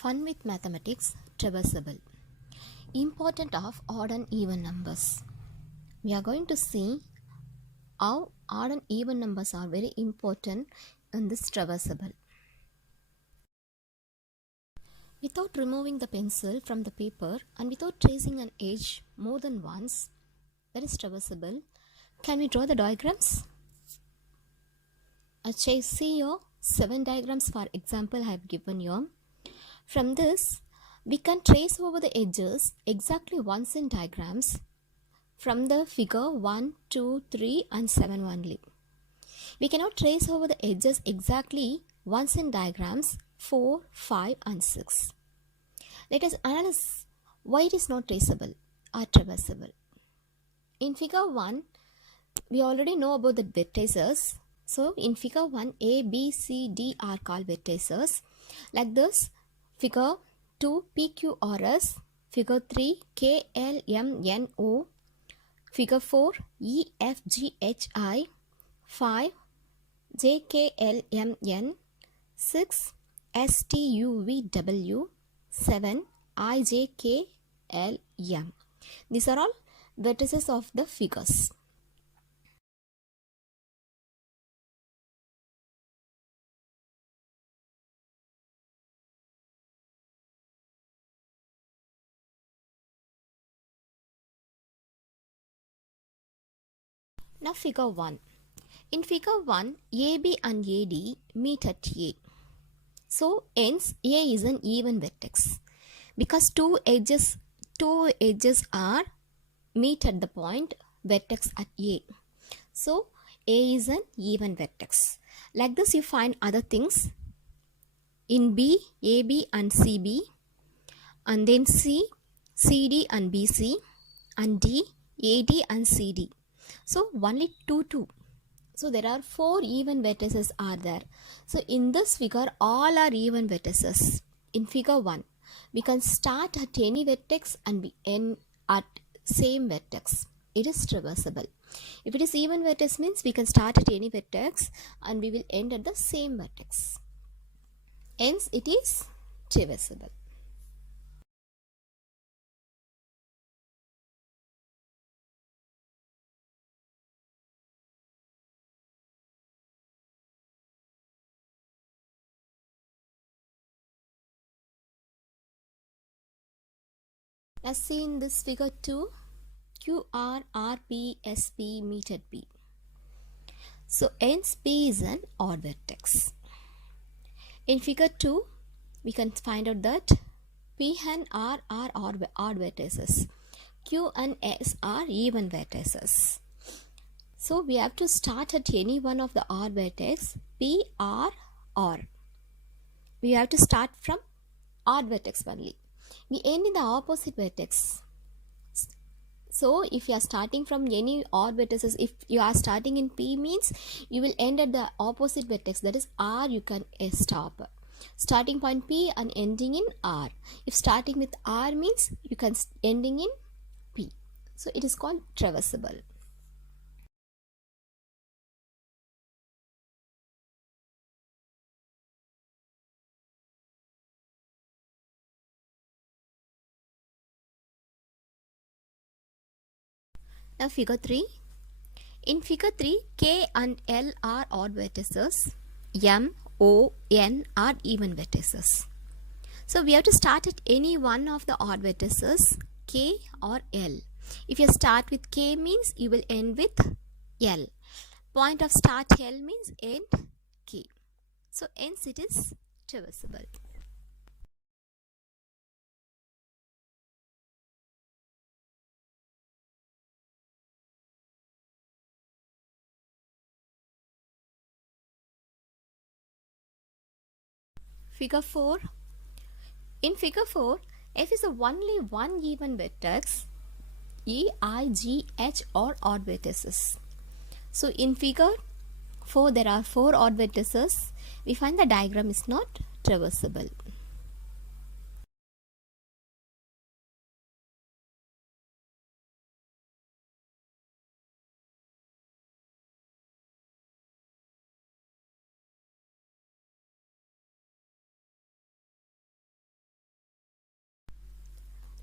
Fun with mathematics, traversable. Important of odd and even numbers. We are going to see how odd and even numbers are very important in this traversable. Without removing the pencil from the paper and without tracing an edge more than once, that is traversable. Can we draw the diagrams? See here 7 diagrams for example I have given you. From this, we can trace over the edges exactly once in diagrams from the figure 1, 2, 3 and 7 only. We cannot trace over the edges exactly once in diagrams 4, 5 and 6. Let us analyze why it is not traceable or traversable. In figure 1, we already know about the vertices. So in figure 1, A, B, C, D are called vertices. Like this, figure 2, P, Q, R, S. Figure 3, K, L, M, N, O. Figure 4, E, F, G, H, I. 5, J, K, L, M, N. 6, S, T, U, V, W. 7, I, J, K, L, M. These are all vertices of the figures. Now figure 1. In figure 1, AB and AD meet at A. So hence A is an even vertex because two edges are meet at the point vertex at A. So A is an even vertex. Like this you find other things in B, AB and CB, and then C, CD and BC, and D, AD and CD. So only 2. So there are 4 even vertices are there. So in this figure, all are even vertices. In figure 1, we can start at any vertex and we end at same vertex. It is traversable. If it is even vertex means we can start at any vertex and we will end at the same vertex. Hence it is traversable. As seen in this figure 2, Q, R, R, P, S, P meet at P. So hence P is an odd vertex. In figure 2, we can find out that P and R are odd vertices. Q and S are even vertices. So we have to start at any one of the odd vertex, P, R, R. We have to start from odd vertex only. We end in the opposite vertex. So if you are starting from any odd vertices, if you are starting in P means you will end at the opposite vertex, that is R, you can stop. Starting point P and ending in R. If starting with R means you can ending in P. So it is called traversable. Now figure 3. In figure 3, K and L are odd vertices. M, O, N are even vertices. So we have to start at any one of the odd vertices, K or L. If you start with K means you will end with L. Point of start L means end K. So hence it is traversable. Figure 4. In figure 4, F is only one even vertex. E, I, G, H are odd vertices. So in figure 4 there are 4 odd vertices. We find the diagram is not traversable.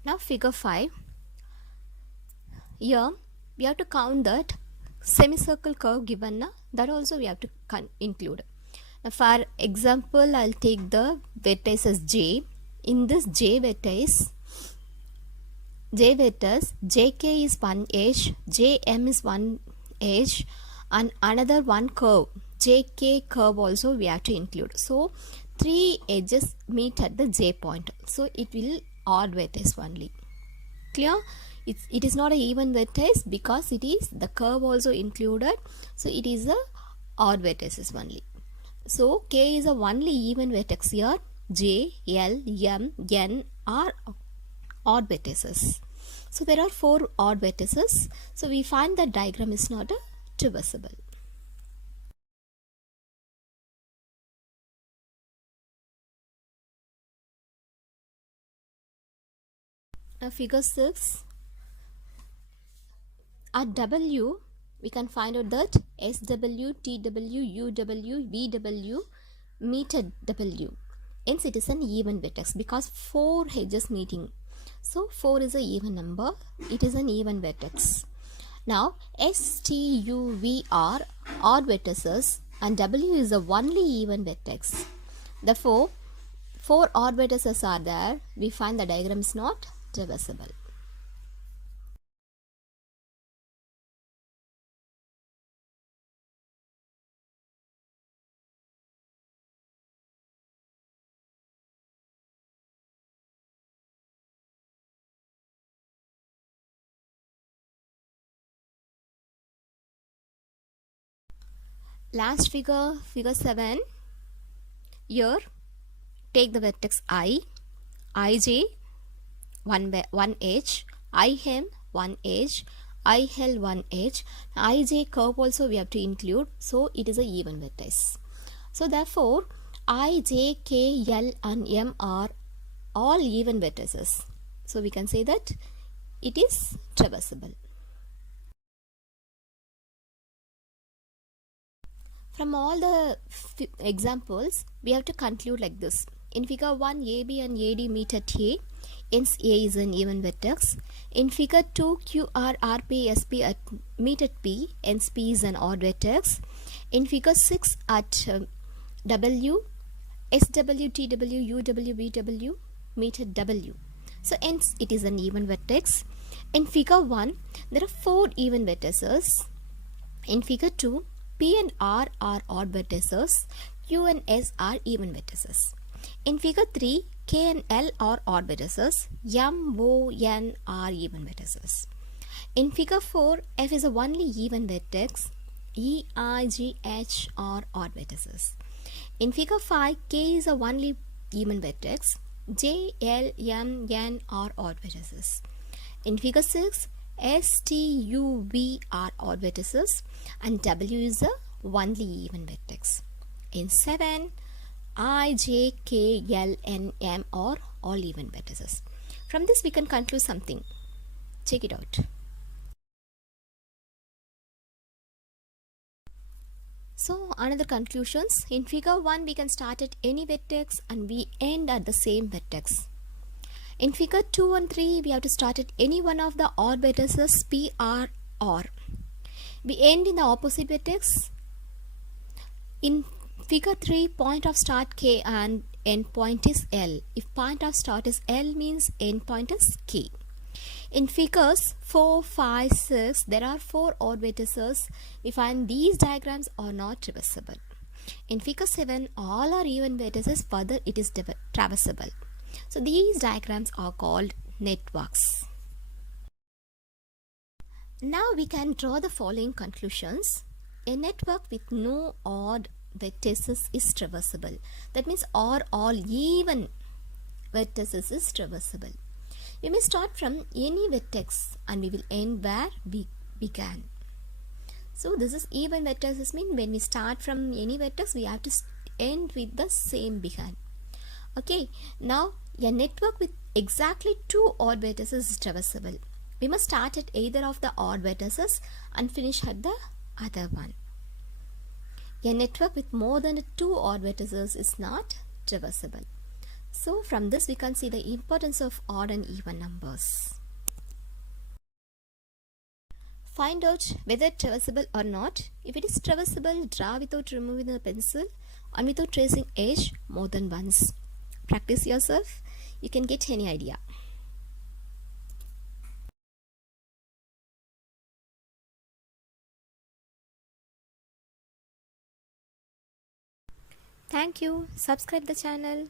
Now figure 5. Here we have to count that semicircle curve given na, that also we have to include. Now for example, I'll take the vertex as J. In this J vertex, JK is one edge, JM is one edge, and another one curve, JK curve also we have to include. So 3 edges meet at the J point. So it will odd vertex only. Clear? It is not an even vertex because it is the curve also included. So it is a odd vertices only. So K is a only even vertex here. J, L, M, N are odd vertices. So there are 4 odd vertices. So we find that diagram is not traversable. Now figure 6. At W, we can find out that SW, TW, UW, VW meet at W. Hence it is an even vertex because 4 edges meeting. So 4 is an even number. It is an even vertex. Now S, T, U, V are odd vertices and W is the only even vertex. Therefore, 4 odd vertices are there. We find the diagram is not traversable. Last figure, figure 7. Here, take the vertex I, Ij, one edge, IM, one edge, IL, one edge. Ij curve also we have to include. So it is a even vertex. So therefore, I, J, K, L and M are all even vertices. So we can say that it is traversable. From all the examples, we have to conclude like this. In figure 1, AB and AD meet at A, hence A is an even vertex. In figure 2, QR, RP, SP meet at P, hence P is an odd vertex. In figure 6, at W, SW, TW, UW, VW meet at W. So hence it is an even vertex. In figure 1, there are 4 even vertices. In figure 2, P and R are odd vertices, Q and S are even vertices. In figure 3, K and L are odd vertices, M, O, N are even vertices. In figure 4, F is a only even vertex, E, I, G, H are odd vertices. In figure 5, K is a only even vertex, J, L, M, N are odd vertices. In figure 6, S, T, U, V are odd vertices and W is a only even vertex. In 7, I, J, K, L, N, M are all even vertices. From this we can conclude something. Check it out. So another conclusions. In figure 1 we can start at any vertex and we end at the same vertex. In figure 2 and 3, we have to start at any one of the odd vertices P, R, or. We end in the opposite vertex. In figure 3, point of start K and end point is L. If point of start is L means end point is K. In figures 4, 5, 6, there are 4 odd vertices. We find these diagrams are not traversable. In figure 7, all are even vertices, further it is traversable. So these diagrams are called networks. Now we can draw the following conclusions. A network with no odd vertices is traversable. That means all even vertices is traversable. We may start from any vertex and we will end where we began. So this is even vertices mean when we start from any vertex we have to end with the same began. Okay, now a network with exactly 2 odd vertices is traversable. We must start at either of the odd vertices and finish at the other one. A network with more than 2 odd vertices is not traversable. So from this we can see the importance of odd and even numbers. Find out whether traversable or not. If it is traversable, draw without removing the pencil and without tracing edge more than once. Practice yourself. You can get any idea. Thank you. Subscribe the channel.